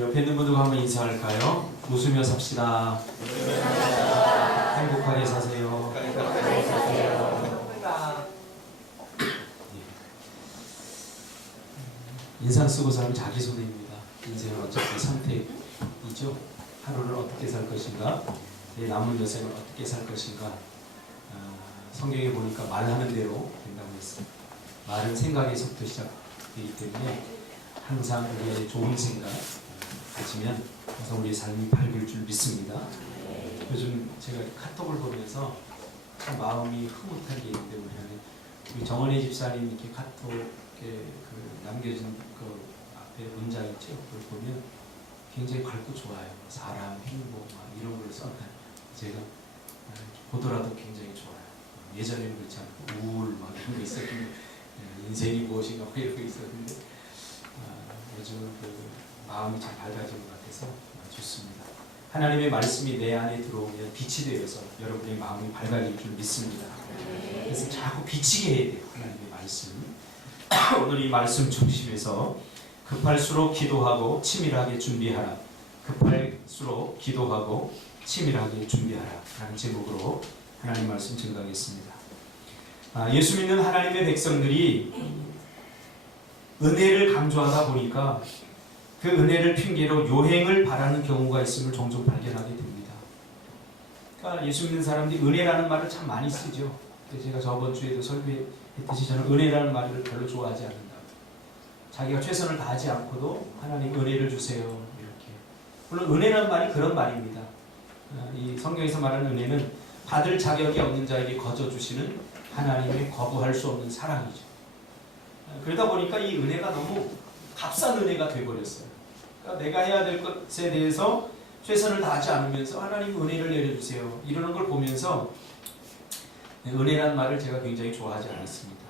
옆에 있는 분들과 한번 인사할까요? 웃으며 삽시다. 행복하게 사세요. 인상 쓰고 사는 자기소개입니다. 인생은 어차피 선택이죠. 하루를 어떻게 살 것인가, 내 남은 여생을 어떻게 살 것인가. 성경에 보니까 말하는 대로 된다고 했어요. 말은 생각에서부터 시작되기 때문에 항상 우리의 좋은 생각 가지면 항상 우리의 삶이 밝을 줄 믿습니다. 요즘 제가 카톡을 보면서 참 마음이 흐뭇한 게 있는데, 우리 정원혜 집사님 이렇게 카톡에 남겨준 그 앞에 문장 있죠. 그걸 보면 굉장히 밝고 좋아요. 사랑, 행복 이런 걸 써놔요. 제가 보더라도 굉장히 좋아요. 예전에는 그렇지 않고 우울 이런 거 있었는데, 인생이 무엇인가 이런 거 있었는데, 요즘은 마음이 참 밝아진 것 같아서 좋습니다. 하나님의 말씀이 내 안에 들어오면 빛이 되어서 여러분의 마음이 밝아질 줄 믿습니다. 그래서 자꾸 비치게 해야 돼요. 하나님의 말씀. 오늘 이 말씀 중심에서 급할수록 기도하고 치밀하게 준비하라. 급할수록 기도하고 치밀하게 준비하라 라는 제목으로 하나님 말씀 증거하겠습니다. 예수 믿는 하나님의 백성들이 은혜를 강조하다 보니까 그 은혜를 핑계로 요행을 바라는 경우가 있음을 종종 발견하게 됩니다. 그러니까 예수 믿는 사람들이 은혜라는 말을 참 많이 쓰죠. 제가 저번 주에도 설교했듯이 저는 은혜라는 말을 별로 좋아하지 않는다. 자기가 최선을 다하지 않고도 하나님 은혜를 주세요 이렇게. 물론 은혜라는 말이 그런 말입니다. 이 성경에서 말하는 은혜는 받을 자격이 없는 자에게 거저 주시는 하나님의 거부할 수 없는 사랑이죠. 그러다 보니까 이 은혜가 너무 값싼 은혜가 되어버렸어요. 그러니까 내가 해야 될 것에 대해서 최선을 다하지 않으면서 하나님 은혜를 내려주세요 이러는 걸 보면서 은혜라는 말을 제가 굉장히 좋아하지 않았습니다.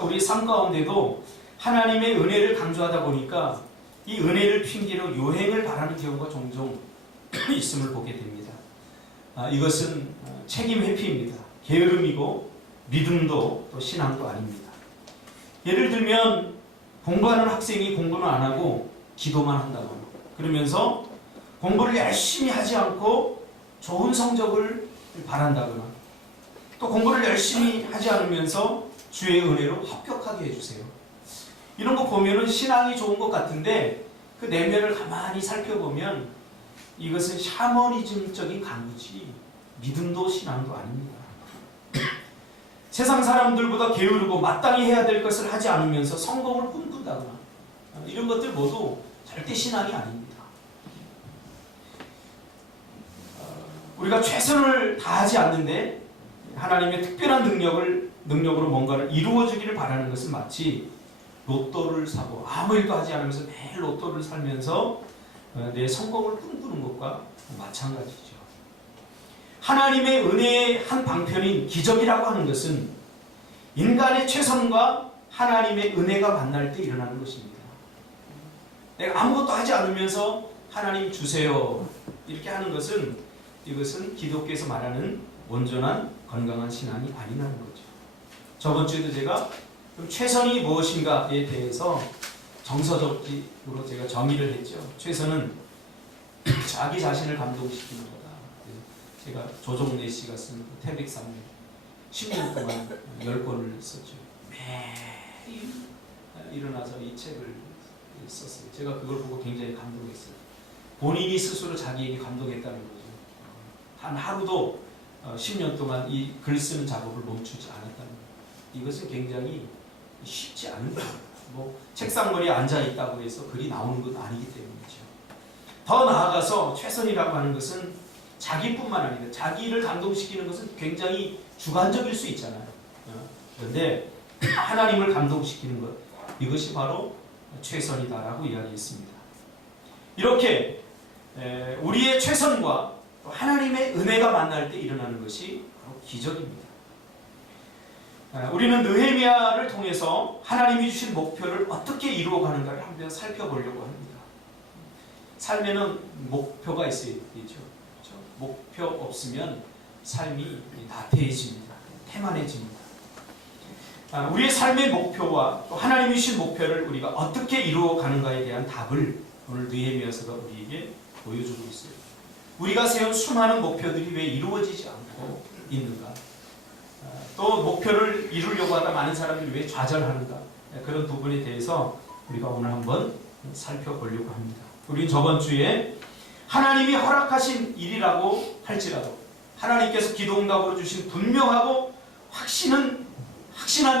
우리 삶 가운데도 하나님의 은혜를 강조하다 보니까 이 은혜를 핑계로 요행을 바라는 경우가 종종 있음을 보게 됩니다. 이것은 책임 회피입니다. 게으름이고 믿음도 또 신앙도 아닙니다. 예를 들면 공부하는 학생이 공부는 안 하고 기도만 한다거나, 그러면서 공부를 열심히 하지 않고 좋은 성적을 바란다거나, 또 공부를 열심히 하지 않으면서 주의 은혜로 합격하게 해주세요. 이런 거 보면은 신앙이 좋은 것 같은데 그 내면을 가만히 살펴보면 이것은 샤머니즘적인 강구지 믿음도 신앙도 아닙니다. 세상 사람들보다 게으르고 마땅히 해야 될 것을 하지 않으면서 성공을 꿈꾼다거나 이런 것들 모두 절대 신앙이 아닙니다. 우리가 최선을 다하지 않는데 하나님의 특별한 능력으로 뭔가를 이루어주기를 바라는 것은 마치 로또를 사고 아무 일도 하지 않으면서 매일 로또를 살면서 내 성공을 꿈꾸는 것과 마찬가지죠. 하나님의 은혜의 한 방편인 기적이라고 하는 것은 인간의 최선과 하나님의 은혜가 만날 때 일어나는 것입니다. 내가 아무것도 하지 않으면서 하나님 주세요 이렇게 하는 것은, 이것은 기독교에서 말하는 온전한 건강한 신앙이 아니라는 거죠. 저번 주에도 제가 최선이 무엇인가에 대해서 정서적으로 제가 정의를 했죠. 최선은 자기 자신을 감동시키는 거다. 제가 조종래 씨가 쓴 태백산맥 10년 동안 10권을 썼죠. 매일 일어나서 이 책을 썼어요. 제가 그걸 보고 굉장히 감동했어요. 본인이 스스로 자기에게 감동했다는 거죠. 단 하루도 10년 동안 이 글 쓰는 작업을 멈추지 않았다는 거예요. 이것은 굉장히 쉽지 않은 거예요. 뭐 책상머리에 앉아있다고 해서 글이 나오는 건 아니기 때문이죠. 더 나아가서 최선이라고 하는 것은 자기뿐만 아니라 자기를 감동시키는 것은 굉장히 주관적일 수 있잖아요. 그런데 하나님을 감동시키는 것, 이것이 바로 최선이다라고 이야기했습니다. 이렇게 우리의 최선과 하나님의 은혜가 만날 때 일어나는 것이 바로 기적입니다. 우리는 느헤미야를 통해서 하나님이 주신 목표를 어떻게 이루어가는가를 한번 살펴보려고 합니다. 삶에는 목표가 있어야 되죠. 목표 없으면 삶이 나태해집니다. 태만해집니다. 우리의 삶의 목표와 또 하나님이 주신 목표를 우리가 어떻게 이루어가는가에 대한 답을 오늘 느헤미야서가 우리에게 보여주고 있어요. 우리가 세운 수많은 목표들이 왜 이루어지지 않고 있는가? 또 목표를 이루려고 하다 많은 사람들이 왜 좌절하는가? 그런 부분에 대해서 우리가 오늘 한번 살펴보려고 합니다. 우리는 저번 주에 하나님이 허락하신 일이라고 할지라도 하나님께서 기도응답으로 주신 분명하고 확신한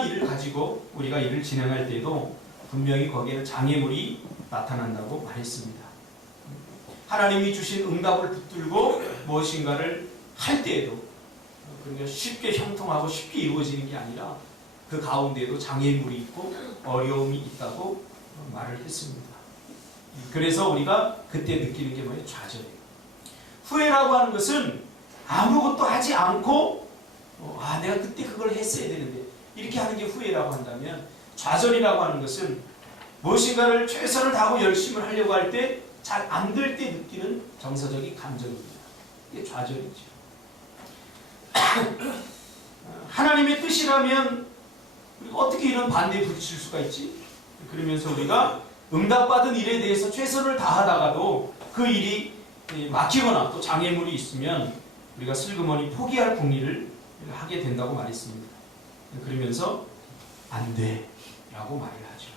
일을 가지고 우리가 일을 진행할 때에도 분명히 거기에는 장애물이 나타난다고 말했습니다. 하나님이 주신 응답을 붙들고 무엇인가를 할 때에도 그러니까 쉽게 형통하고 쉽게 이루어지는 게 아니라 그 가운데에도 장애물이 있고 어려움이 있다고 말을 했습니다. 그래서 우리가 그때 느끼는 게 뭐예요? 좌절이에요. 후회라고 하는 것은 아무것도 하지 않고 내가 그때 그걸 했어야 되는데 이렇게 하는 게 후회라고 한다면, 좌절이라고 하는 것은 무엇인가를 최선을 다하고 열심히 하려고 할 때 잘 안 될 때 느끼는 정서적인 감정입니다. 이게 좌절이죠. 하나님의 뜻이라면 우리가 어떻게 이런 반대에 부딪힐 수가 있지? 그러면서 우리가 응답받은 일에 대해서 최선을 다하다가도 그 일이 막히거나 또 장애물이 있으면 우리가 슬그머니 포기할 궁리를 하게 된다고 말했습니다. 그러면서 안 돼 라고 말을 하죠.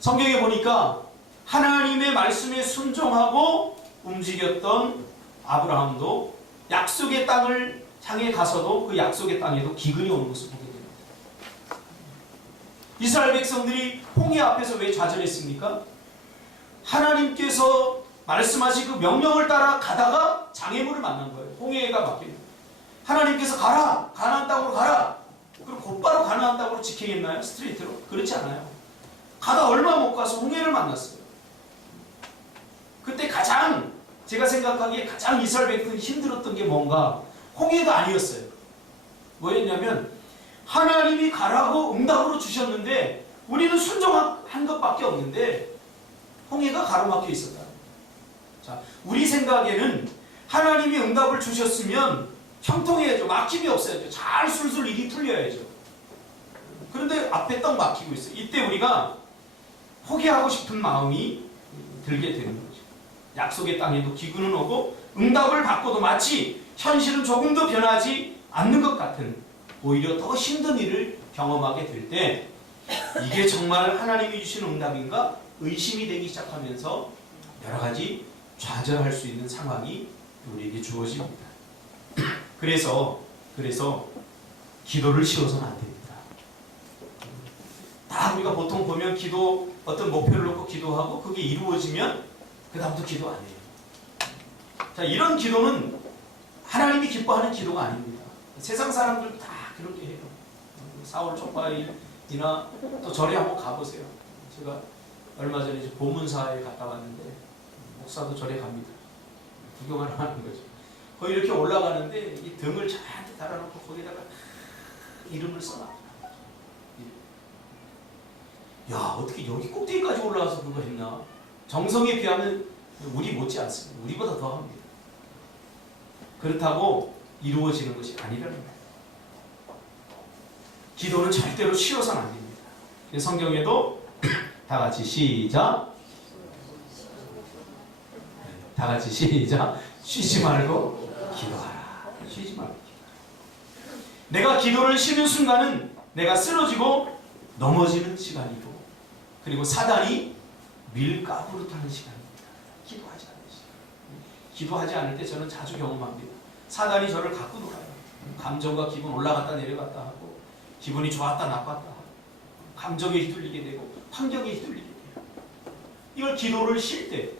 성경에 보니까 하나님의 말씀에 순종하고 움직였던 아브라함도 약속의 땅을 향해 가서도 그 약속의 땅에도 기근이 오는 것을 보게 됩니다. 이스라엘 백성들이 홍해 앞에서 왜 좌절했습니까? 하나님께서 말씀하신 그 명령을 따라 가다가 장애물을 만난 거예요. 홍해가 막히는. 하나님께서 가라! 가나안 땅으로 가라! 그럼 곧바로 가나안 땅으로 직행했나요? 스트레이트로? 그렇지 않아요. 가다 얼마 못 가서 홍해를 만났어요. 그때 가장 제가 생각하기에 가장 이스라엘 백성이 힘들었던 게 뭔가 홍해가 아니었어요. 뭐였냐면 하나님이 가라고 응답으로 주셨는데 우리는 순종한 것밖에 없는데 홍해가 가로막혀 있었다. 자, 우리 생각에는 하나님이 응답을 주셨으면 형통해야죠. 막힘이 없어야죠. 잘 술술 일이 풀려야죠. 그런데 앞에 딱 막히고 있어요. 이때 우리가 포기하고 싶은 마음이 들게 되는 거죠. 약속의 땅에도 기근은 오고 응답을 받고도 마치 현실은 조금도 변하지 않는 것 같은 오히려 더 힘든 일을 경험하게 될 때 이게 정말 하나님이 주신 응답인가 의심이 되기 시작하면서 여러 가지 좌절할 수 있는 상황이 우리에게 주어집니다. 그래서 기도를 쉬어서는 안 됩니다. 다 우리가 보통 보면 기도 어떤 목표를 놓고 기도하고 그게 이루어지면 그 다음부터 기도 안 해요. 자, 이런 기도는 하나님이 기뻐하는 기도가 아닙니다. 세상 사람들 다 그렇게 해요. 사울 촉발이나 또 절에 한번 가보세요. 제가 얼마 전에 이제 보문사에 갔다 왔는데 목사도 절에 갑니다. 구경하러 가는 거죠. 거기 이렇게 올라가는데 이 등을 잔뜩 달아놓고 거기다가 이름을 써놔. 야, 어떻게 여기 꼭대기까지 올라가서 그거 했나? 정성에 비하면 우리 못지 않습니다. 우리보다 더 합니다. 그렇다고 이루어지는 것이 아니라는 거예요. 기도는 절대로 쉬어서는 안 됩니다. 성경에도 다 같이 시작. 다 같이 시작. 쉬지 말고 기도하라. 쉬지 말고 기도하라. 내가 기도를 쉬는 순간은 내가 쓰러지고 넘어지는 시간이고 그리고 사단이 밀가부르타는 시간입니다. 기도하지 않는 시간. 기도하지 않을 때 저는 자주 경험합니다. 사단이 저를 갖고 놀아요. 감정과 기분 올라갔다 내려갔다 하고 기분이 좋았다 나빴다 하고 감정에 휘둘리게 되고 환경에 휘둘리게 돼요. 이걸 기도를 쉴 때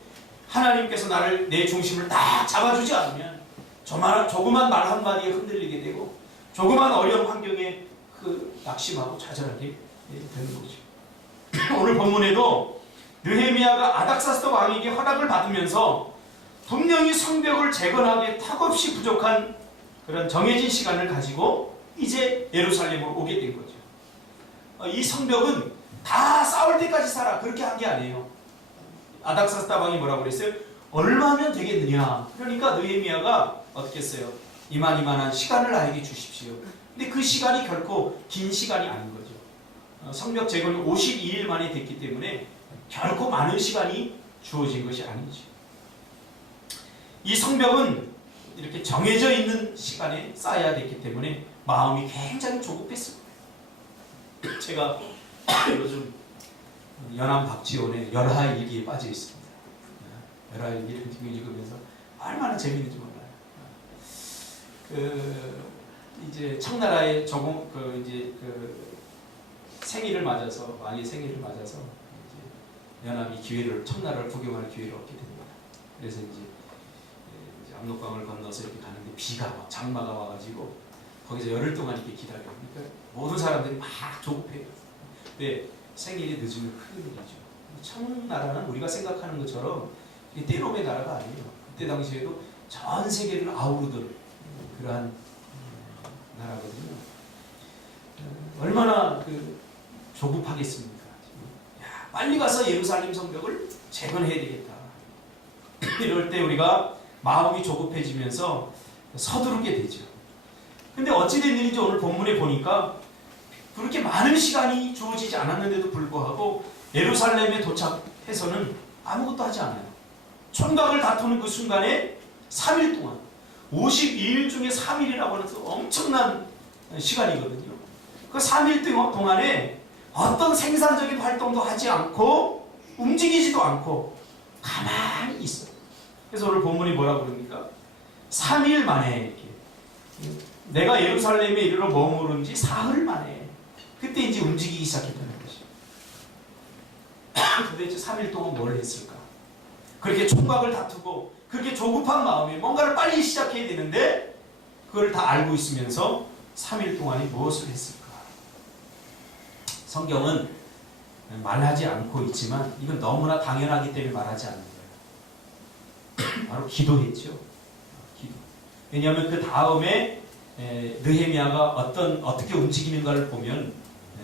하나님께서 내 중심을 딱 잡아주지 않으면 조그만 말 한마디에 흔들리게 되고 조그만 어려운 환경에 낙심하고 좌절하게 되는 거죠. 오늘 본문에도 느헤미야가 아닥사스다 왕에게 허락을 받으면서 분명히 성벽을 재건하기에 턱없이 부족한 그런 정해진 시간을 가지고 이제 예루살렘으로 오게 된 거죠. 이 성벽은 다 싸울 때까지 살아 그렇게 한 게 아니에요. 아닥사스다 왕이 뭐라고 그랬어요? 얼마면 되겠느냐. 그러니까 느헤미야가 어떻게 했어요? 이만한 시간을 나에게 주십시오. 근데 그 시간이 결코 긴 시간이 아닌 거죠. 성벽 재건이 52일 만에 됐기 때문에 결코 많은 시간이 주어진 것이 아니죠. 이 성벽은 이렇게 정해져 있는 시간에 쌓아야 됐기 때문에 마음이 굉장히 조급했습니다. 제가 요즘 연암 박지원의 열하일기에 빠져 있습니다. 열하일기를 읽으면서 얼마나 재미있는지 몰라요. 이제 청나라의 생일을 맞아서, 왕의 생일을 맞아서 이제 연암이 청나라를 구경할 기회를 얻게 됩니다. 그래서 이제 압록강을 건너서 이렇게 가는데 비가 막 장마가 와가지고 거기서 열흘 동안 이렇게 기다려. 그러니까 모든 사람들이 막 조급해요. 근데 생일이 늦으면 큰일이죠. 청나라는 우리가 생각하는 것처럼 떼놈의 나라가 아니에요. 그때 당시에도 전 세계를 아우르던 그러한 나라거든요. 얼마나 조급하겠습니까? 야, 빨리 가서 예루살렘 성벽을 재건해야 되겠다. 이럴 때 우리가 마음이 조급해지면서 서두르게 되죠. 근데 어찌된 일인지 오늘 본문에 보니까 그렇게 많은 시간이 주어지지 않았는데도 불구하고 예루살렘에 도착해서는 아무것도 하지 않아요. 총각을 다투는 그 순간에 3일 동안 52일 중에 3일이라고 하는 엄청난 시간이거든요. 그 3일 동안에 어떤 생산적인 활동도 하지 않고 움직이지도 않고 가만히 있어요. 그래서 오늘 본문이 뭐라고 그럽니까? 3일 만에 이렇게 내가 예루살렘에 이르러 머무른 지 사흘 만에 그때 이제 움직이기 시작했다는 것이죠. 도대체 3일 동안 뭘 했을까? 그렇게 총각을 다투고 그렇게 조급한 마음에 뭔가를 빨리 시작해야 되는데 그걸 다 알고 있으면서 3일 동안에 무엇을 했을까? 성경은 말하지 않고 있지만 이건 너무나 당연하기 때문에 말하지 않는 거예요. 바로 기도했죠. 기도. 왜냐하면 그 다음에 느헤미야가 어떻게 움직이는가를 보면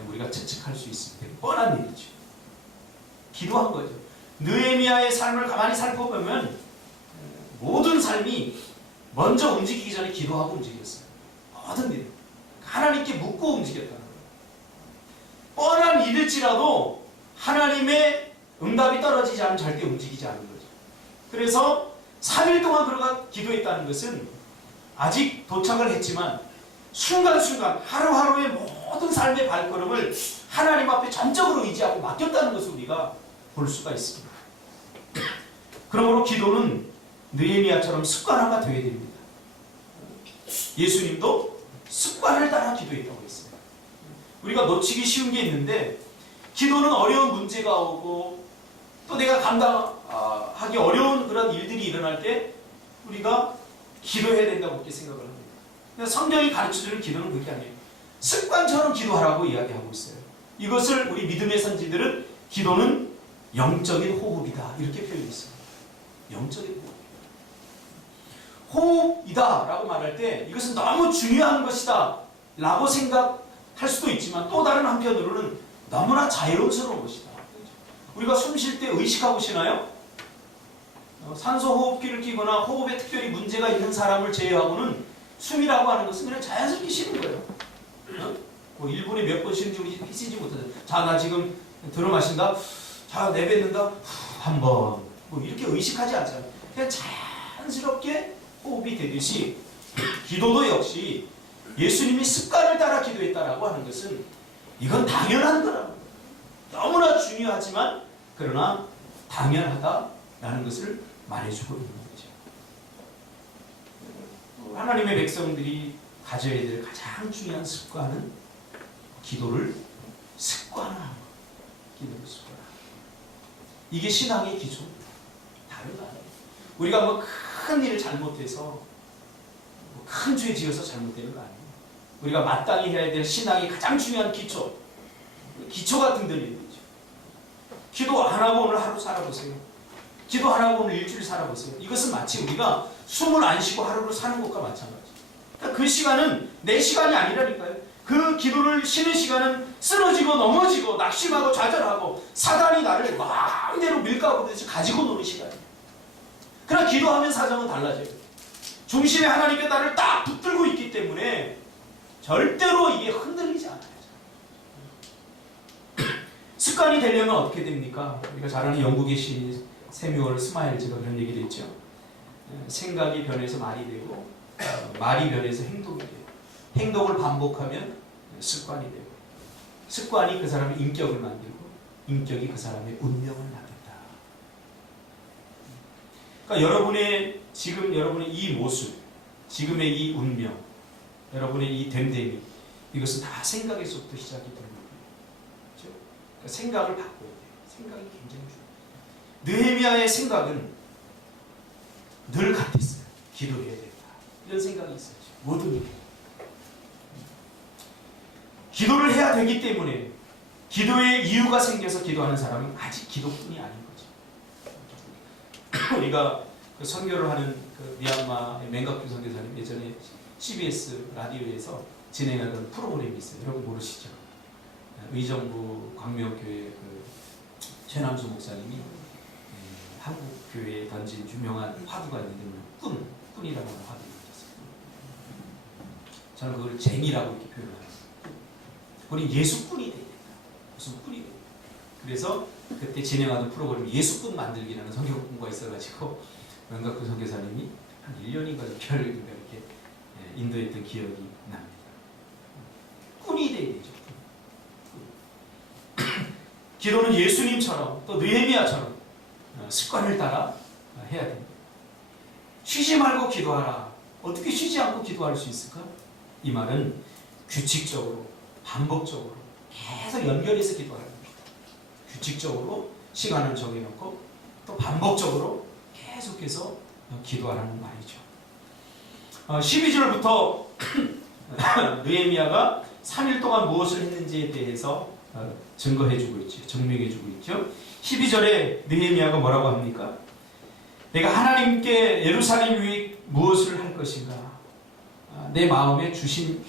우리가 추측할 수 있습니다. 뻔한 일이죠. 기도한 거죠. 느헤미야의 삶을 가만히 살펴보면 모든 삶이 먼저 움직이기 전에 기도하고 움직였어요. 모든 일. 하나님께 묻고 움직였다는 거예요. 뻔한 일일지라도 하나님의 응답이 떨어지지 않으면 절대 움직이지 않는 거죠. 그래서 3일 동안 그가 기도했다는 것은 아직 도착을 했지만 순간순간 하루하루의 모든 삶의 발걸음을 하나님 앞에 전적으로 의지하고 맡겼다는 것을 우리가 볼 수가 있습니다. 그러므로 기도는 느헤미야처럼 습관화가 되어야 됩니다. 예수님도 습관을 따라 기도했다고 했어요. 우리가 놓치기 쉬운 게 있는데 기도는 어려운 문제가 오고 또 내가 감당하기 어려운 그런 일들이 일어날 때 우리가 기도해야 된다고 그렇게 생각을 합니다. 근데 성경이 가르쳐주는 기도는 그게 아니에요. 습관처럼 기도하라고 이야기하고 있어요. 이것을 우리 믿음의 선지들은 기도는 영적인 호흡이다 이렇게 표현했어요. 영적인 호흡이다 라고 말할 때 이것은 너무 중요한 것이다 라고 생각할 수도 있지만 또 다른 한편으로는 너무나 자연스러운 것이다. 우리가 숨 쉴 때 의식하고 쉬나요? 산소호흡기를 끼거나 호흡에 특별히 문제가 있는 사람을 제외하고는 숨이라고 하는 것은 그냥 자연스럽게 쉬는 거예요. 뭐 1분에 몇 번 쉬는지 우리 쓰지 못하죠. 자, 나 지금 들어 마신다. 자, 내뱉는다. 한 번. 뭐 이렇게 의식하지 않잖아요. 그냥 자연스럽게 호흡이 되듯이 기도도 역시 예수님이 습관을 따라 기도했다라고 하는 것은 이건 당연한 거라는 거예요. 너무나 중요하지만 그러나 당연하다라는 것을 말해주고 있는 거죠. 하나님의 백성들이 가져야 될 가장 중요한 습관은 기도를 습관화하는 거예요. 기도를 습관화하는 거예요. 이게 신앙의 기초입니다. 다른 거 아니에요. 우리가 뭐 큰 일을 잘못해서 큰 죄 지어서 잘못되는 거 아니에요. 우리가 마땅히 해야 될 신앙의 가장 중요한 기초 같은 들림이죠. 기도 안 하고 오늘 하루 살아보세요. 기도 안 하고 오늘 일주일 살아보세요. 이것은 마치 우리가 숨을 안 쉬고 하루를 사는 것과 마찬가지죠. 그러니까 그 시간은 내 시간이 아니라니까요. 그 기도를 쉬는 시간은 쓰러지고 넘어지고 낙심하고 좌절하고 사단이 나를 마음대로 밀가부르듯이 가지고 노는 시간이에요. 그러나 기도하면 사정은 달라져요. 중심에 하나님께 나를 딱 붙들고 있기 때문에 절대로 이게 흔들리지 않아요. 습관이 되려면 어떻게 됩니까? 우리가 잘 아는 영국의 세뮤얼 스마일즈가 그런 얘기를 했죠. 생각이 변해서 말이 되고 말이 변해서 행동이 돼요. 행동을 반복하면 습관이 되고 습관이 그 사람의 인격을 만들고 인격이 그 사람의 운명을 만든다. 그러니까 여러분의 이 모습, 지금의 이 운명, 여러분의 이 됨됨이, 이것은 다 생각에서부터 시작이 되는 거예요. 그렇죠? 그러니까 생각을 바꿔야 돼요. 생각이 굉장히 중요해요. 느헤미야의 생각은 늘 같았어요. 기도해야 된다. 이런 생각이 있어요. 모든 일에. 기도를 해야 되기 때문에 기도의 이유가 생겨서 기도하는 사람은 아직 기도뿐이 아닌 거죠. 우리가 그 선교를 하는 그 미얀마의 맹각규 선교사님 예전에 CBS 라디오에서 진행하던 프로그램이 있어요. 여러분 모르시죠? 의정부 광명교회 그 최남수 목사님이 한국 교회에 던진 유명한 화두가 있는데 꾼이라고 하는 화두를 던졌어요. 저는 그걸 쟁이라고 이렇게 표현을 했어요. 우리 예수꾼이 돼야 된다. 무슨 꾼이 돼야 된다. 그래서 그때 진행하던 프로그램이 예수꾼 만들기라는 성경공부가 있어가지고 명각구 선교사님이 한 1년인가 6개월인가 이렇게 인도했던 기억이 납니다. 꾼이 돼야 되죠. 기도는 예수님처럼 또 느헤미야처럼 습관을 따라 해야 됩니다. 쉬지 말고 기도하라. 어떻게 쉬지 않고 기도할 수 있을까? 이 말은 규칙적으로, 반복적으로 계속 연결해서 기도하는 겁니다. 규칙적으로 시간을 정해놓고 또 반복적으로 계속해서 기도하라는 말이죠. 12절부터 느헤미야가 3일 동안 무엇을 했는지에 대해서 증거해주고 있죠. 증명해주고 있죠. 12절에 느헤미야가 뭐라고 합니까? 내가 하나님께 예루살렘 위에 무엇을 할 것인가? 내 마음에 주신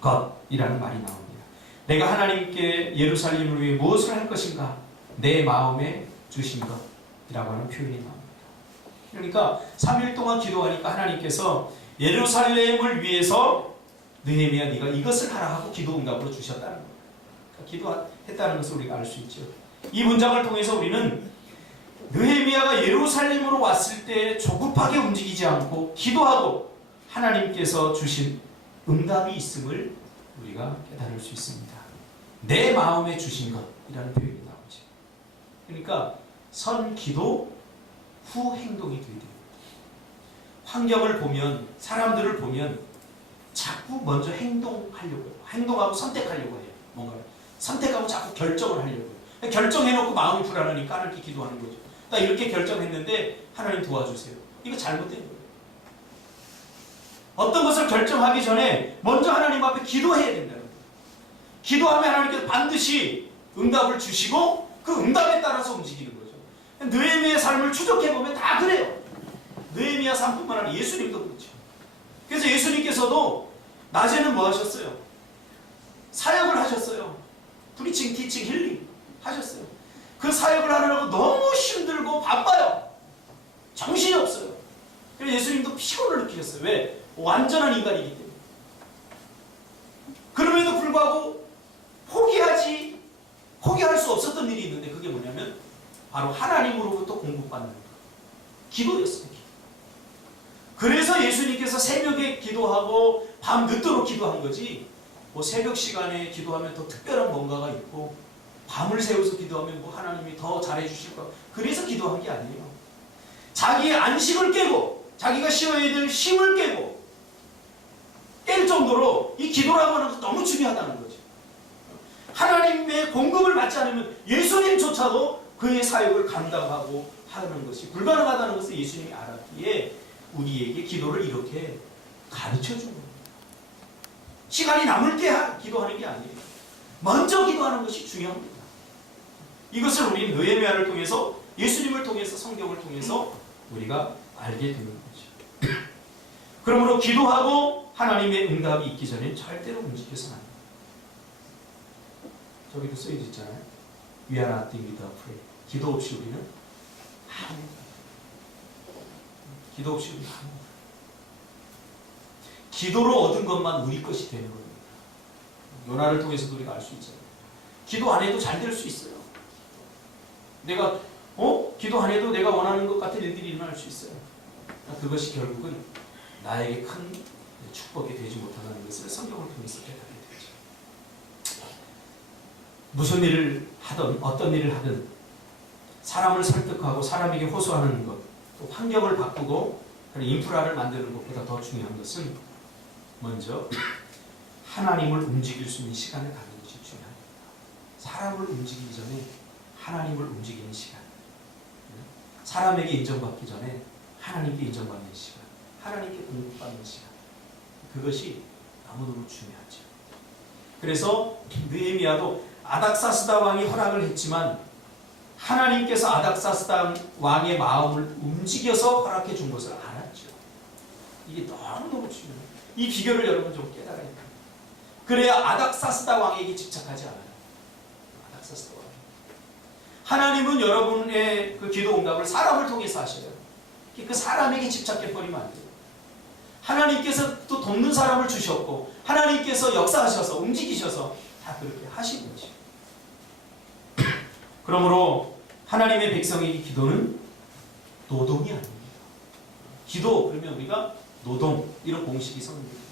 것이라는 말이 나옵니다. 내가 하나님께 예루살렘을 위해 무엇을 할 것인가? 내 마음에 주신 것이라고 하는 표현이 나옵니다. 그러니까 3일 동안 기도하니까 하나님께서 예루살렘을 위해서 느헤미야 네가 이것을 하라 하고 기도 응답으로 주셨다는 거예요. 그러니까 기도했다는 것을 우리가 알 수 있죠. 이 문장을 통해서 우리는 느헤미야가 예루살렘으로 왔을 때 조급하게 움직이지 않고 기도하고 하나님께서 주신 응답이 있음을 우리가 깨달을 수 있습니다. 내 마음에 주신 것이라는 표현이 나오죠. 그러니까 선 기도 후 행동이 되어야 됩니다. 환경을 보면, 사람들을 보면 자꾸 먼저 행동하려고 해요. 행동하고 선택하려고 해요. 뭔가를 선택하고 자꾸 결정을 하려고 해요. 결정해놓고 마음이 불안하니까 하나님께 기도하는 거죠. 나 이렇게 결정했는데 하나님 도와주세요. 이거 잘못된 거예요. 어떤 것을 결정하기 전에 먼저 하나님 앞에 기도해야 된다는 거예요. 기도하면 하나님께서 반드시 응답을 주시고 그 응답에 따라서 움직이는 거죠. 느헤미야의 삶을 추적해보면 다 그래요. 느헤미야 삶뿐만 아니라 예수님도 그렇죠. 그래서 예수님께서도 낮에는 뭐 하셨어요? 사역을 하셨어요. 프리칭, 티칭, 힐링 하셨어요. 그 사역을 하느라고 너무 힘들고 바빠요. 정신이 없어요. 그래서 예수님도 피곤을 느끼셨어요. 왜? 완전한 인간이기 때문에. 그럼에도 불구하고 포기할 수 없었던 일이 있는데 그게 뭐냐면 바로 하나님으로부터 공급받는 것. 기도였어요. 그래서 예수님께서 새벽에 기도하고 밤 늦도록 기도한 거지 뭐 새벽 시간에 기도하면 더 특별한 뭔가가 있고 밤을 새워서 기도하면 뭐 하나님이 더 잘해주실 거 그래서 기도한 게 아니에요. 자기의 안식을 깨고 자기가 쉬어야 될 쉼을 깨고 깰 정도로 이 기도라고 하는 것이 너무 중요하다는 거죠. 하나님의 공급을 받지 않으면 예수님조차도 그의 사역을 감당하고 하는 것이 불가능하다는 것을 예수님이 알았기에 우리에게 기도를 이렇게 가르쳐준 겁니다. 시간이 남을 때 기도하는 게 아니에요. 먼저 기도하는 것이 중요합니다. 이것을 우리는 느헤미야를 통해서 예수님을 통해서 성경을 통해서 우리가 알게 되는 거죠. 그러므로 기도하고 하나님의 응답이 있기 전에 절대로 움직여서는 안 돼요. 저기도 써져 있잖아요. We are nothing without prayer. 기도 없이 우리는 아무것도. 기도 없이 우리는 아무것도. 기도로 얻은 것만 우리 것이 되는 겁니다. 요나를 통해서도 우리가 알 수 있잖아요. 기도 안 해도 잘 될 수 있어요. 내가 기도 안 해도 내가 원하는 것 같은 일들이 일어날 수 있어요. 그것이 결국은 나에게 큰 축복이 되지 못한다는 것을 성경을 통해서 깨닫게 되죠. 무슨 일을 하든 어떤 일을 하든 사람을 설득하고 사람에게 호소하는 것, 또 환경을 바꾸고 인프라를 만드는 것보다 더 중요한 것은 먼저 하나님을 움직일 수 있는 시간을 갖는 것이 중요합니다. 사람을 움직이기 전에 하나님을 움직이는 시간, 사람에게 인정받기 전에 하나님께 인정받는 시간, 하나님께 공급받는 시간, 그것이 너무너무 중요하죠. 그래서 느헤미야도 아닥사스다 왕이 허락을 했지만 하나님께서 아닥사스다 왕의 마음을 움직여서 허락해 준 것을 알았죠. 이게 너무너무 중요해요. 이 비결을 여러분 좀 깨달아야 돼요. 그래야 아닥사스다 왕에게 집착하지 않아요. 아닥사스다 왕. 하나님은 여러분의 그 기도 응답을 사람을 통해서 하셔요. 그 사람에게 집착해버리면 안 돼요. 하나님께서 또 돕는 사람을 주셨고 하나님께서 역사하셔서 움직이셔서 다 그렇게 하신 거죠. 그러므로 하나님의 백성에게 기도는 노동이 아닙니다. 기도 그러면 우리가 노동 이런 공식이 성립됩니다.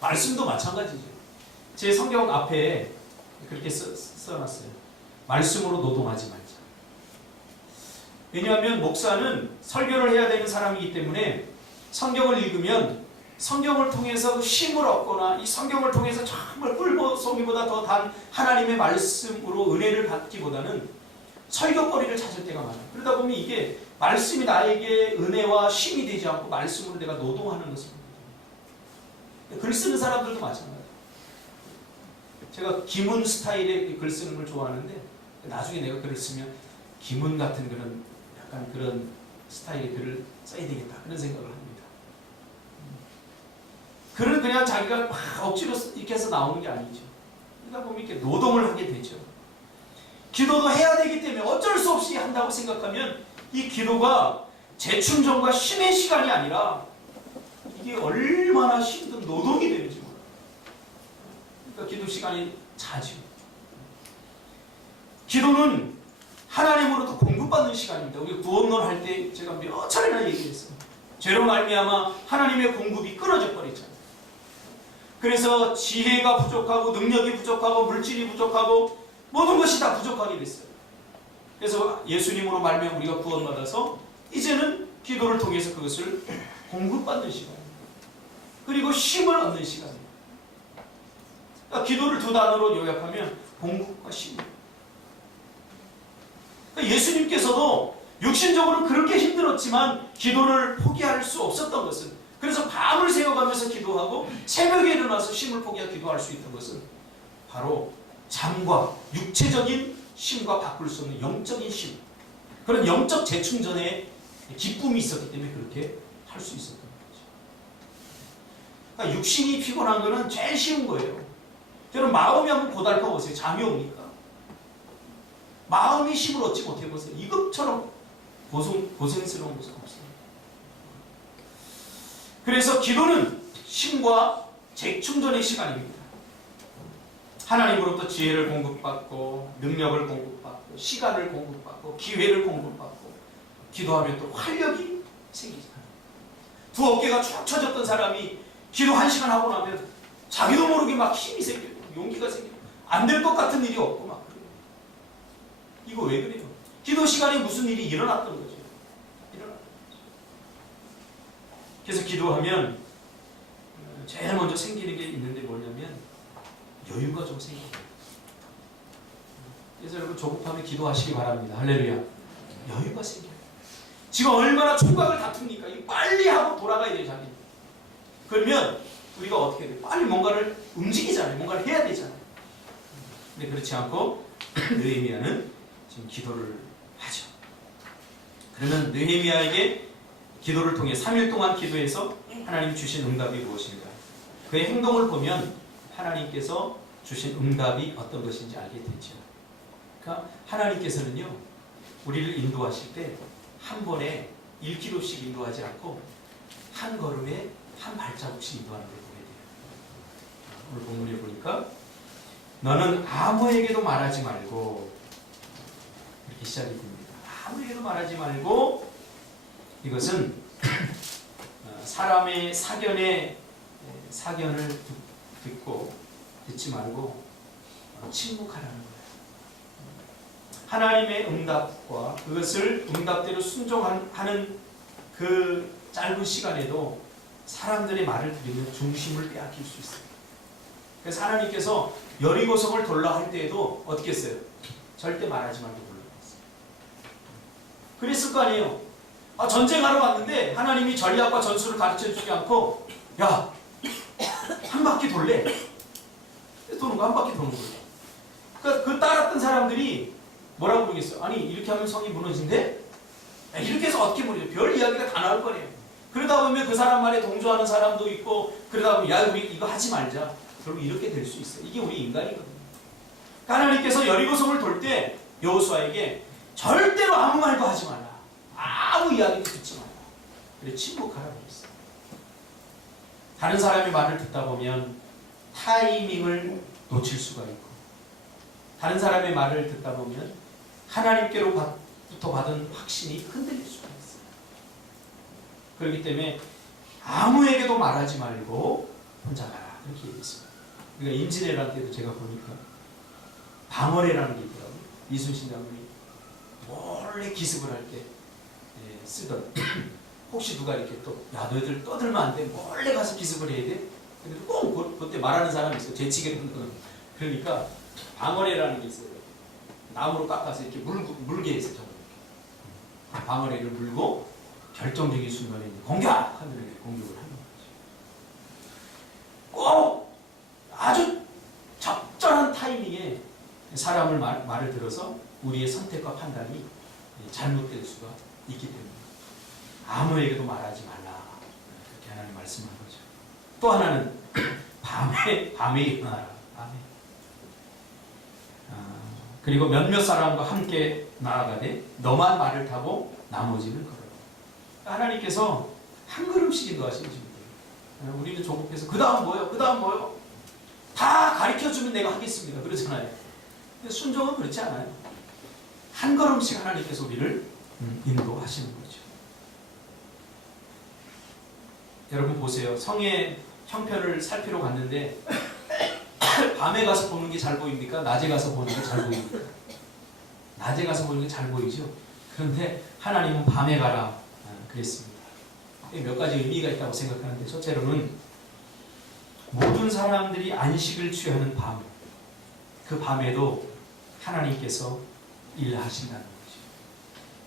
말씀도 마찬가지죠. 제 성경 앞에 그렇게 써놨어요. 말씀으로 노동하지 말자. 왜냐하면 목사는 설교를 해야 되는 사람이기 때문에 성경을 읽으면 성경을 통해서 힘을 얻거나 이 성경을 통해서 정말 꿀송이보다 더 단 하나님의 말씀으로 은혜를 받기보다는 설교거리를 찾을 때가 많아요. 그러다 보면 이게 말씀이 나에게 은혜와 힘이 되지 않고 말씀으로 내가 노동하는 것을 보게 됩니다. 글 쓰는 사람들도 마찬가지예요. 제가 김훈 스타일의 글 쓰는 걸 좋아하는데 나중에 내가 글을 쓰면 김훈 같은 그런 약간 그런 스타일의 글을 써야 되겠다 그런 생각을 합니다. 글은 그냥 자기가 막 억지로 이렇게 해서 나오는 게 아니죠. 그러다 보면 이렇게 노동을 하게 되죠. 기도도 해야 되기 때문에 어쩔 수 없이 한다고 생각하면 이 기도가 재충전과 쉼의 시간이 아니라 이게 얼마나 힘든 노동이 되는지 몰라요. 그러니까 기도 시간이 자주. 기도는 하나님으로부터 공급받는 시간입니다. 우리 구원론 할 때 제가 몇 차례나 얘기했어요. 죄로 말미암아 하나님의 공급이 끊어져 버리잖아요. 그래서 지혜가 부족하고 능력이 부족하고 물질이 부족하고 모든 것이 다 부족하게 됐어요. 그래서 예수님으로 말미암아 우리가 구원받아서 이제는 기도를 통해서 그것을 공급받는 시간입니다. 그리고 힘을 얻는 시간입니다. 그러니까 기도를 두 단어로 요약하면 공급과 힘입니다. 그러니까 예수님께서도 육신적으로 그렇게 힘들었지만 기도를 포기할 수 없었던 것은 그래서 밤을 새워가면서 기도하고 새벽에 일어나서 쉼을 포기하고 기도할 수 있던 것은 바로 잠과 육체적인 쉼과 바꿀 수 없는 영적인 쉼 그런 영적 재충전의 기쁨이 있었기 때문에 그렇게 할 수 있었던 거죠. 그러니까 육신이 피곤한 것은 제일 쉬운 거예요. 여러분 마음이 한번 고달파 보세요. 잠이 오니까 마음이 힘을 얻지 못해 보세요. 이것처럼 고생스러운 것은 없어요. 그래서 기도는 힘과 재충전의 시간입니다. 하나님으로부터 지혜를 공급받고 능력을 공급받고 시간을 공급받고 기회를 공급받고 기도하면 또 활력이 생기잖아요. 두 어깨가 쭉 처졌던 사람이 기도 1시간 하고 나면 자기도 모르게 막 힘이 생기고 용기가 생기고 안 될 것 같은 일이 없고 막 그래요. 이거 왜 그래요? 기도 시간에 무슨 일이 일어났던 거죠. 그래서 기도하면 제일 먼저 생기는 게 있는데 뭐냐면 여유가 좀 생겨요. 그래서 여러분 조급하면 기도하시기 바랍니다. 할렐루야. 여유가 생겨요. 지금 얼마나 총각을 다툽니까? 이거 빨리 하고 돌아가야 돼요, 자기. 그러면 우리가 어떻게 돼요? 빨리 뭔가를 움직이잖아요. 뭔가를 해야 되잖아요. 근데 그렇지 않고 느헤미야는 지금 기도를 하죠. 그러면 느헤미야에게 기도를 통해 3일 동안 기도해서 하나님 주신 응답이 무엇인가? 그의 행동을 보면 하나님께서 주신 응답이 어떤 것인지 알게 되죠. 그러니까 하나님께서는요, 우리를 인도하실 때 한 번에 1km씩 인도하지 않고 한 걸음에 한 발자국씩 인도하는 걸 보게 돼요. 오늘 본문에 보니까 너는 아무에게도 말하지 말고 이렇게 시작이 됩니다. 아무에게도 말하지 말고 이것은 사람의 사견을 듣지 말고 침묵하라는 거예요. 하나님의 응답과 그것을 응답대로 순종하는 그 짧은 시간에도 사람들의 말을 들으면 중심을 빼앗길 수 있어요. 그래서 하나님께서 여리고성을 돌라 할 때에도 어떻게 했어요? 절대 말하지 말고 돌려놨어요. 그랬을 거 아니에요. 전쟁하러 왔는데 하나님이 전략과 전술을 가르쳐주지 않고 야, 한 바퀴 돌래. 도는 거 한 바퀴 도는 거예요. 그러니까 그 따랐던 사람들이 뭐라고 그러겠어요? 아니 이렇게 하면 성이 무너진대? 이렇게 해서 어떻게 무너져? 별 이야기가 다 나올 거네요. 그러다 보면 그 사람 말에 동조하는 사람도 있고 그러다 보면 야 우리 이거 하지 말자. 결국 이렇게 될 수 있어요. 이게 우리 인간이거든요. 하나님께서 여리고성을 돌 때 여호수아에게 절대로 아무 말도 하지 말라. 아무 이야기도 듣지 말라. 그래 침묵하라고 했어요. 다른 사람의 말을 듣다 보면 타이밍을 놓칠 수가 있고 다른 사람의 말을 듣다 보면 하나님께로부터 받은 확신이 흔들릴 수가 있어요. 그렇기 때문에 아무에게도 말하지 말고 혼자 가라. 이렇게 얘기했습니다. 그러니까 임진왜란 때도 제가 보니까 방언회라는 게 있더라고요. 이순신 장군이 몰래 기습을 할 때 쓰던 혹시 누가 이렇게 또 야 너희들 떠들면 안 돼. 몰래 가서 기습을 해야 돼. 근데 꼭 그때 말하는 사람이 있어요. 재치기는 거는. 그러니까 방언회라는 게 있어요. 나무로 깎아서 이렇게 물게 해서 방언회를 물고 결정적인 순간에 공격! 하면 공격을 하는 거죠. 꼭 아주 적절한 타이밍에 사람을 말을 들어서 우리의 선택과 판단이 잘못될 수가 있기 때문에 아무에게도 말하지 말라. 그렇게 하나님 말씀한 거죠. 또 하나는 밤에 일어나라. 밤에. 그리고 몇몇 사람과 함께 나아가되 너만 말을 타고 나머지는 걸어라. 하나님께서 한 걸음씩 인도하시는 분이에요. 우리는 조급해서 그 다음 뭐요? 그 다음 뭐요? 다 가르쳐주면 내가 하겠습니다. 그러잖아요. 근데 순종은 그렇지 않아요. 한 걸음씩 하나님께서 우리를 인도하시는 거죠. 여러분 보세요. 성의 형편을 살피러 갔는데 밤에 가서 보는 게 잘 보입니까? 낮에 가서 보는 게 잘 보입니까? 낮에 가서 보는 게 잘 보이죠. 그런데 하나님은 밤에 가라 그랬습니다. 몇 가지 의미가 있다고 생각하는데 첫째로는 모든 사람들이 안식을 취하는 밤, 그 밤에도 하나님께서 일하신다는 거죠.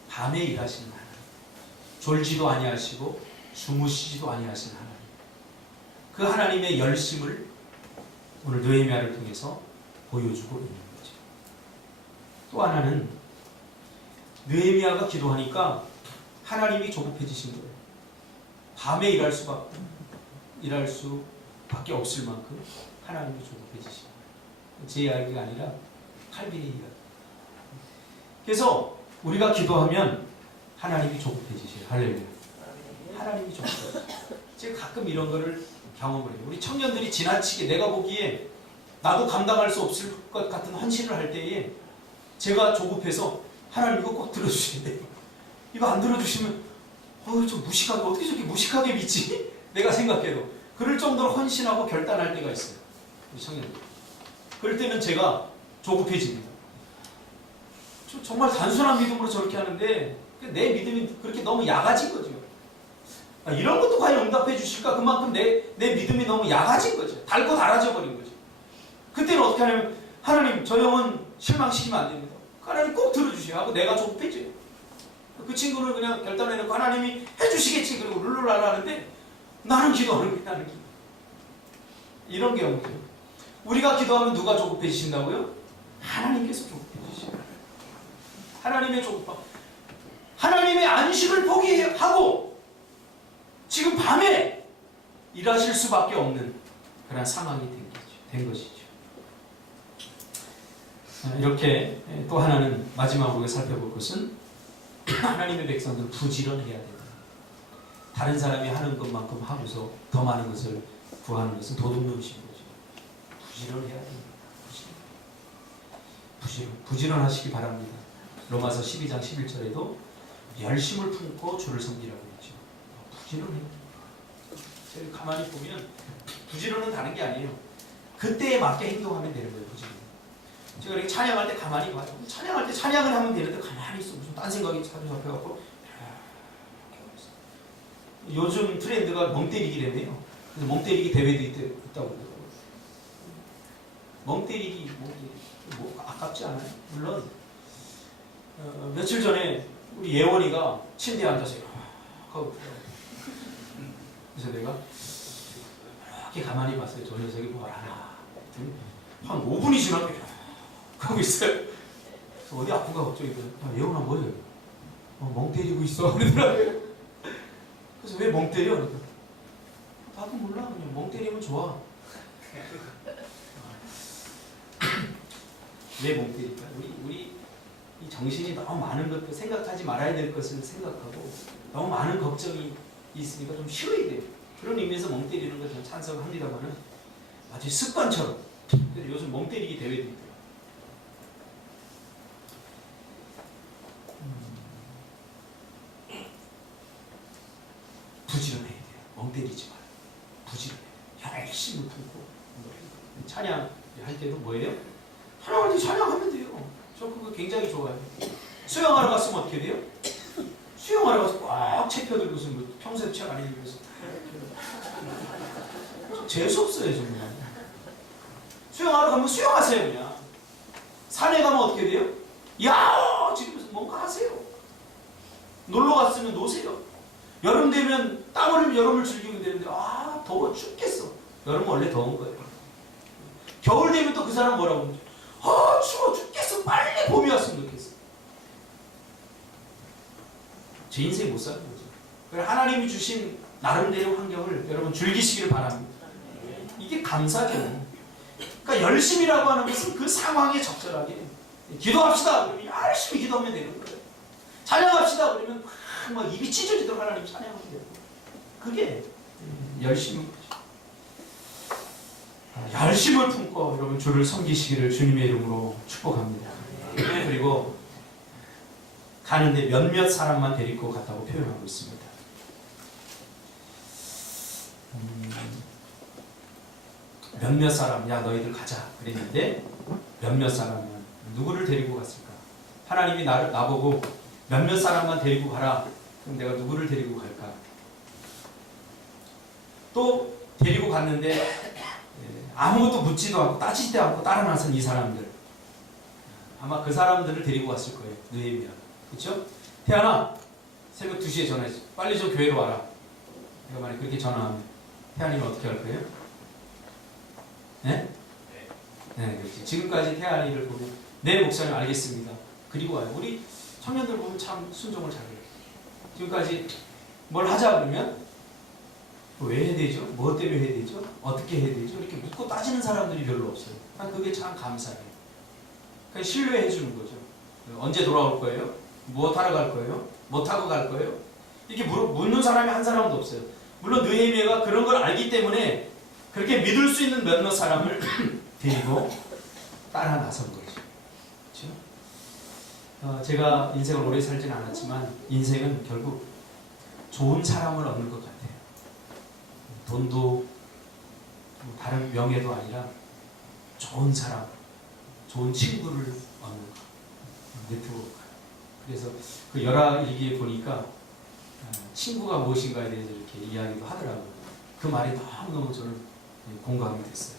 밤에 일하시는 하나님. 졸지도 아니하시고 주무시지도 아니하시는 하나님. 그 하나님의 열심을 오늘 느헤미야를 통해서 보여주고 있는 거죠. 또 하나는 느헤미야가 기도하니까 하나님이 조급해지신 거예요. 밤에 일할 수밖에 없을 만큼 하나님이 조급해지신 거예요. 제 이야기가 아니라 칼빈의 이야기. 그래서 우리가 기도하면 하나님이 조급해지셔요. 할렐루야. 하나님이 조급해지셔요. 제가 가끔 이런 거를 경험을 해요. 우리 청년들이 지나치게 내가 보기에 나도 감당할 수 없을 것 같은 헌신을 할 때에 제가 조급해서 하나님 이거 꼭 들어주셔야 돼요. 이거 안 들어주시면 좀 무식하게 어떻게 저렇게 무식하게 믿지? 내가 생각해도 그럴 정도로 헌신하고 결단할 때가 있어요. 우리 청년들. 그럴 때는 제가 조급해집니다. 정말 단순한 믿음으로 저렇게 하는데 내 믿음이 그렇게 너무 약아진 거죠. 이런 것도 과연 응답해 주실까? 그만큼 내 믿음이 너무 약아진 거죠. 닳고 닳아져 버린 거죠. 그때는 어떻게 하냐면 하나님 저 영혼 실망시키면 안 됩니다. 하나님 꼭 들어주셔야 하고 내가 조급해져요. 그 친구는 그냥 결단해놓고 하나님이 해주시겠지 그리고 룰루랄라 하는데 나는 기도하는 게 나는 기도. 이런 경우죠. 우리가 기도하면 누가 조급해지신다고요? 하나님께서 조급해지시죠. 하나님의 조급함. 하나님의 안식을 포기하고 지금 밤에 일하실 수밖에 없는 그런 상황이 된 것이죠. 이렇게 또 하나는 마지막으로 살펴볼 것은 하나님의 백성들 부지런해야 된다. 다른 사람이 하는 것만큼 하고서 더 많은 것을 구하는 것은 도둑놈인 거죠. 부지런해야 됩니다. 부지런하시기 바랍니다. 로마서 12장 11절에도 열심을 품고 주를 섬기라고 했죠. 부지런해요. 제가 가만히 보면 부지런은 다른 게 아니에요. 그때에 맞게 행동하면 되는 거예요. 부지런. 제가 이렇게 찬양할 때 가만히 봐요. 찬양할 때 찬양을 하면 되는데 가만히 있어. 무슨 딴 생각이 자주 잡혀갖고 요즘 트렌드가 멍 때리기라네요. 그래서 멍 때리기 대회도 있다고 그러더라고요. 멍 때리기 뭐 아깝지 않아요? 물론 며칠 전에 우리 예원이가 침대에 앉아서 하고 그래서 내가 이렇게 가만히 봤어요. 저 녀석이 뭘 하나. 한 5분이 지나게 하고 있어요. 그래서 어디 아픈가 걱정이 돼요. 야, 예원아 뭐해? 멍 때리고 있어. 그러더라고요. 그래서 왜 멍 때려? 그러니까 나도 몰라. 그냥 멍 때리면 좋아. 왜 멍 때릴까? 우리 이 정신이 너무 많은 것들 생각하지 말아야 될 것을 생각하고 너무 많은 걱정이 있으니까 좀 쉬어야 돼요. 그런 의미에서 멍 때리는 거 저는 찬성합니다만은 마치 습관처럼. 요즘 멍 때리기 대회도 있더라고요. 부지런해야 돼요. 멍 때리지 마요. 부지런해야 돼요. 열심히 품고 찬양 할 때도 뭐예요? 하나님 찬양하면 돼요. 저 그거 굉장히 좋아요. 수영하러 갔으면 어떻게 돼요? 수영하러 가서 꽉 책 펴들고서 뭐 평소에 책 안 읽으면서 재수없어요 정말. 수영하러 가면 수영하세요 그냥. 산에 가면 어떻게 돼요? 야 지금 뭔가 하세요. 놀러 갔으면 노세요. 여름 되면 땀 흘리면 여름을 즐기면 되는데 아 더워 죽겠어. 여름은 원래 더운 거예요. 겨울 되면 또 그 사람 뭐라고 그러죠? 추워 죽겠어. 빨리 봄이 왔으면 좋겠어. 제 인생 못 사는 거죠. 그래서 하나님이 주신 나름대로 환경을 여러분 즐기시기를 바랍니다. 이게 감사죠. 그러니까 열심이라고 하는 것은 그 상황에 적절하게 기도합시다. 그러면 열심히 기도하면 되는 거예요. 찬양합시다. 그러면 막 입이 찢어지도록 하나님 찬양하면 되고 그게 열심인 거죠. 열심을 품고 여러분 주를 섬기시기를 주님의 이름으로 축복합니다. 그리고 가는데 몇몇 사람만 데리고 갔다고 표현하고 있습니다. 몇몇 사람, 야 너희들 가자 그랬는데 몇몇 사람은 누구를 데리고 갔을까? 하나님이 나보고 몇몇 사람만 데리고 가라. 그럼 내가 누구를 데리고 갈까? 또 데리고 갔는데 아무것도 묻지도 않고 따지지도 않고 따라 나선 이 사람들, 아마 그 사람들을 데리고 갔을 거예요. 느헤미야. 그렇죠? 태연아 새벽 2시에 전화했어. 빨리 좀 교회로 와라. 내가 만약 그렇게 전화하면 태연이는 어떻게 할 거예요? 네? 네, 그렇지. 지금까지 태연이를 보면 네 목사님 알겠습니다. 그리고 와요. 우리 청년들 보면 참 순종을 잘해요. 지금까지 뭘 하자 그러면 왜 해야 되죠? 뭐 때문에 해야 되죠? 어떻게 해야 되죠? 이렇게 묻고 따지는 사람들이 별로 없어요. 그게 참 감사해요. 그러니까 신뢰해 주는 거죠. 언제 돌아올 거예요? 뭐 타러 갈 거예요? 뭐 타고 갈 거예요? 이렇게 묻는 사람이 한 사람도 없어요. 물론 느헤미야가 그런 걸 알기 때문에 그렇게 믿을 수 있는 몇몇 사람을 데리고 따라 나선 거죠. 그렇죠? 제가 인생을 오래 살지는 않았지만 인생은 결국 좋은 사람을 얻는 것 같아요. 돈도 다른 명예도 아니라 좋은 사람, 좋은 친구를 얻는 것. 네트워크. 그래서 그 열하일기에 보니까 친구가 무엇인가에 대해서 이렇게 이야기도 하더라고요. 그 말이 너무너무 저는 공감이 됐어요.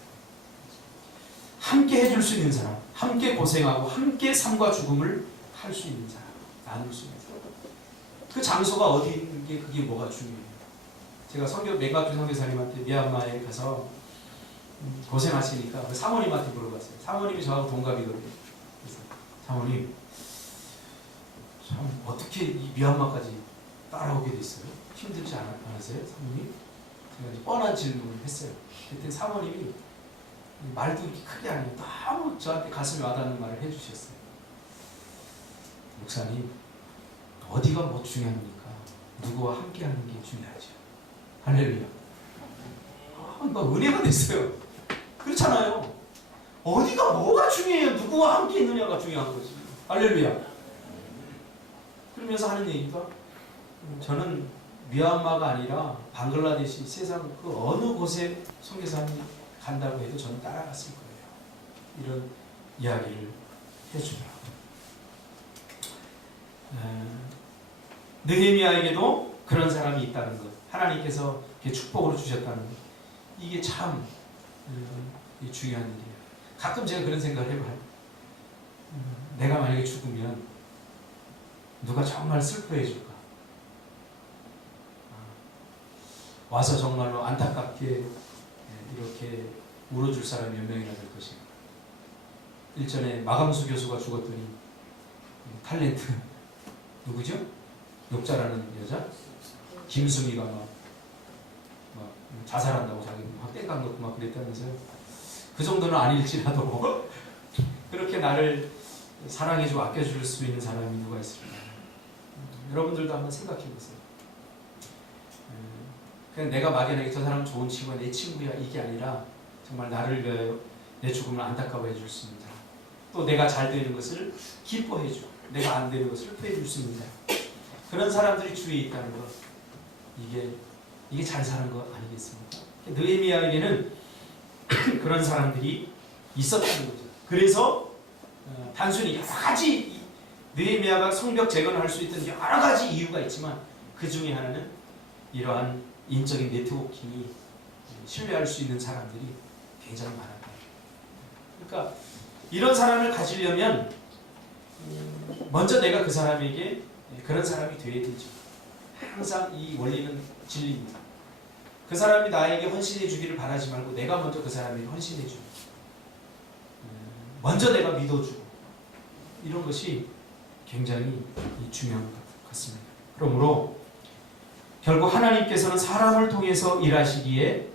함께 해줄 수 있는 사람, 함께 고생하고 함께 삶과 죽음을 할 수 있는 사람, 나눌 수 있는 사람. 그 장소가 어디 있는 게 그게 뭐가 중요해요. 제가 맹각주 선교사님한테 미얀마에 가서 고생하시니까 그 사모님한테 물어봤어요. 사모님이 저하고 동갑이거든요. 그래서 사모님 참 어떻게 이 미얀마까지 따라오게 됐어요? 힘들지 않으세요? 사모님? 제가 이제 뻔한 질문을 했어요. 그때 사모님이 말도 이렇게 크게 안 해요. 너무 저한테 가슴에 와닿는 말을 해주셨어요. 목사님, 어디가 뭐 중요합니까? 누구와 함께하는 게 중요하죠. 할렐루야. 막 은혜가 됐어요. 그렇잖아요. 어디가 뭐가 중요해요? 누구와 함께 있느냐가 중요한 거지. 할렐루야. 겪으면서 하는 얘기가 저는 미얀마가 아니라 방글라데시 세상 그 어느 곳에 선교사님이 간다고 해도 저는 따라갔을 거예요. 이런 이야기를 해주더라고요. 느헤미야에게도 그런 사람이 있다는 것, 하나님께서 축복으로 주셨다는 것, 이게 참 중요한 일이에요. 가끔 제가 그런 생각을 해봐요. 내가 만약에 죽으면 누가 정말 슬퍼해 줄까? 와서 정말로 안타깝게 이렇게 울어줄 사람이 몇 명이나 될 것인가? 일전에 마감수 교수가 죽었더니 탤런트 누구죠? 욕자라는 여자? 김수미가 막 자살한다고 자기 막 땡깡 놓고 막 그랬다면서요. 그 정도는 아닐지라도 그렇게 나를 사랑해주고 아껴줄 수 있는 사람이 누가 있을까? 여러분들도 한번 생각해 보세요. 그냥 내가 막연하게 저 사람 좋은 친구야, 내 친구야 이게 아니라 정말 나를 위하여 내 죽음을 안타까워해 줄 수 있는 사람, 또 내가 잘 되는 것을 기뻐해 주, 내가 안 되는 것을 슬퍼해 줄 수 있는 사람, 그런 사람들이 주위에 있다는 것, 이게 잘 사는 것 아니겠습니까? 느헤미야에게는 그런 사람들이 있었다는 거죠. 그래서 단순히 여러 가지 느헤미야가 성벽 재건을 할 수 있던 여러 가지 이유가 있지만 그 중에 하나는 이러한 인적인 네트워킹이 신뢰할 수 있는 사람들이 굉장히 많았다. 그러니까 이런 사람을 가지려면 먼저 내가 그 사람에게 그런 사람이 되어야 되죠. 항상 이 원리는 진리입니다. 그 사람이 나에게 헌신해 주기를 바라지 말고 내가 먼저 그 사람에게 헌신해 주고 먼저 내가 믿어주고 이런 것이 굉장히 중요한 것 같습니다. 그러므로 결국 하나님께서는 사람을 통해서 일하시기에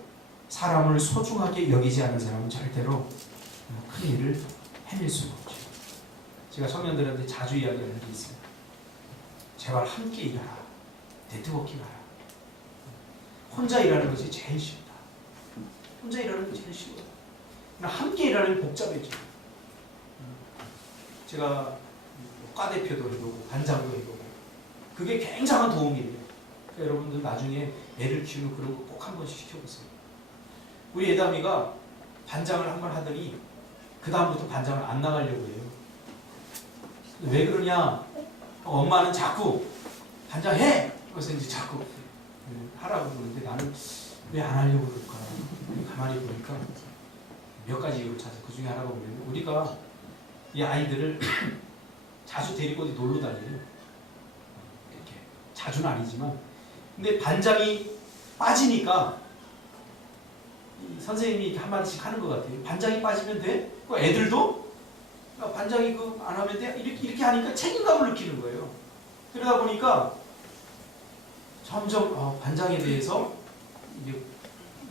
사람을 소중하게 여기지 않은 사람은 절대로 큰 일을 해낼 수가 없죠. 제가 청년들한테 자주 이야기하는 게 있습니다. 제발 함께 일하라. 네트워킹하라. 혼자 일하는 것이 제일 쉽다. 혼자 일하는 것이 제일 쉬워요. 함께 일하는 게 복잡해져요. 제가 과대표도 해보고 반장도 해보고 그게 굉장한 도움이 돼요. 그러니까 여러분들 나중에 애를 키우는 그런 거 꼭 한 번씩 시켜보세요. 우리 애담이가 반장을 한 번 하더니 그 다음부터 반장을 안 나가려고 해요. 왜 그러냐? 엄마는 자꾸 반장해! 그래서 이제 자꾸 하라고 그러는데 나는 왜 안 하려고 그럴까? 가만히 보니까 몇 가지 이유를 찾아. 그 중에 하나가 뭐냐면 우리가 이 아이들을 자주 데리고 어디 놀러 다녀요. 이렇게 자주는 아니지만 근데 반장이 빠지니까 이 선생님이 한마디씩 하는 것 같아요. 반장이 빠지면 돼? 그 애들도 반장이 안 하면 돼? 이렇게 하니까 책임감을 느끼는 거예요. 그러다 보니까 점점 반장에 대해서 이게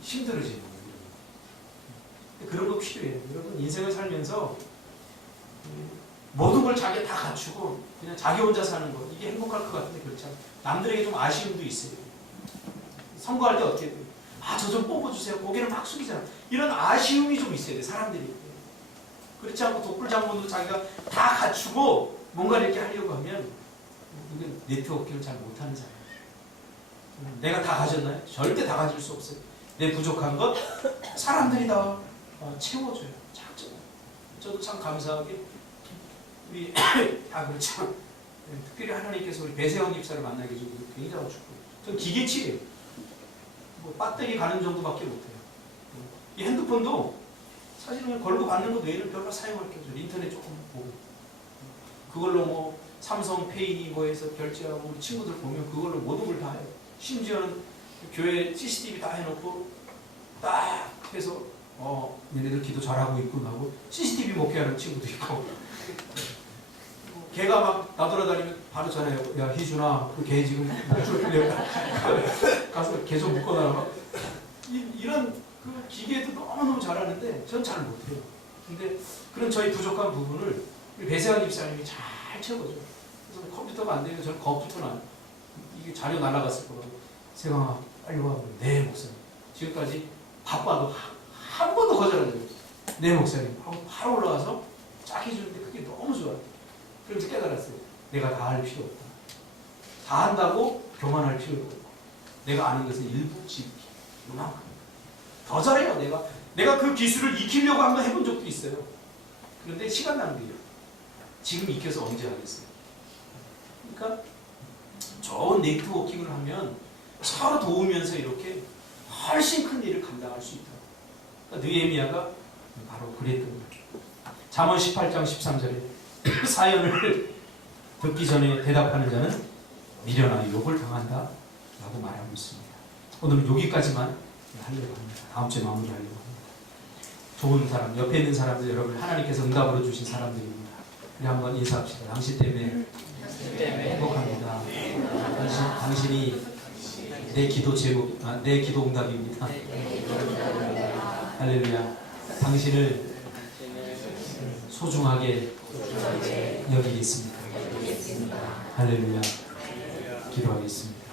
힘들어지는 거예요. 그런 거 필요해요. 여러분 인생을 살면서 모든 걸 자기 다 갖추고 그냥 자기 혼자 사는 거 이게 행복할 것 같은데 그렇지 않아요. 남들에게 좀 아쉬움도 있어요. 선거할 때 어떻게 돼요? 저 좀 뽑아주세요. 고개를 막 숙이잖아. 이런 아쉬움이 좀 있어야 돼 사람들이. 그렇지 않고 독불장군으로 자기가 다 갖추고 뭔가 이렇게 하려고 하면 이건 네트워킹을 잘 못하는 사람. 내가 다 가졌나요? 절대 다 가질 수 없어요. 내 부족한 것 사람들이 다 채워줘요. 작정. 저도 참 감사하게 우리 다 그렇지만 특별히 하나님께서 우리 배세영 집사를 만나게 해주고 굉장히 축복. 전 기계치예요. 뭐 배터리 가는 정도밖에 못해요. 이 핸드폰도 사실은 그냥 걸고 받는 것 외에는 별로 사용할 게 없어요. 인터넷 조금 보고 그걸로 뭐 삼성페이 뭐해서 결제하고 우리 친구들 보면 그걸로 모든 걸 다 해요. 심지어는 교회 CCTV 다 해놓고 딱 해서 얘네들 기도 잘하고 있구나 하고 CCTV 목회하는 친구도 있고 걔가 막 나돌아다니면 바로 전화해요. 야 희준아 그 걔 지금 목줄 풀려 가서 걔 좀 묶어놔라. 이런 그 기계도 너무너무 잘하는데 전 잘 못해요. 근데 그런 저희 부족한 부분을 배세환 집사님이 잘 채워줘요. 그래서 컴퓨터가 안 되면 저는 컴퓨터는 안 이게 자료 날아갔을 거라고 세강아 빨리 와. 네 목사님. 지금까지 바빠도 한 번도 거절한 적이 없어요. 네 목사님 하고 바로 올라와서 쫙 해주는데 그게 너무 좋아요. 그래서 깨달았어요. 내가 다 할 필요 없다. 다 한다고 교만할 필요가 없고 내가 아는 것은 일부지 이만큼 더 잘해요. 내가 그 기술을 익히려고 한번 해본 적도 있어요. 그런데 시간 낭비예요. 지금 익혀서 언제 하겠어요? 그러니까 좋은 네트워킹을 하면 서로 도우면서 이렇게 훨씬 큰 일을 감당할 수 있다. 그러니까 느헤미야가 바로 그랬던 거죠. 잠언 18장 13절에 사연을 듣기 전에 대답하는 자는 미련한 욕을 당한다 라고 말하고 있습니다. 오늘은 여기까지만 하려고 합니다. 다음 주에 마무리하려고 합니다. 좋은 사람, 옆에 있는 사람들 여러분 하나님께서 응답으로 주신 사람들입니다. 우리 한번 인사합시다. 당신 때문에 행복합니다. 당신이 내 기도 제목, 내 기도 응답입니다. 할렐루야. 당신을 소중하게 여기겠습니다. 할렐루야. 기도하겠습니다.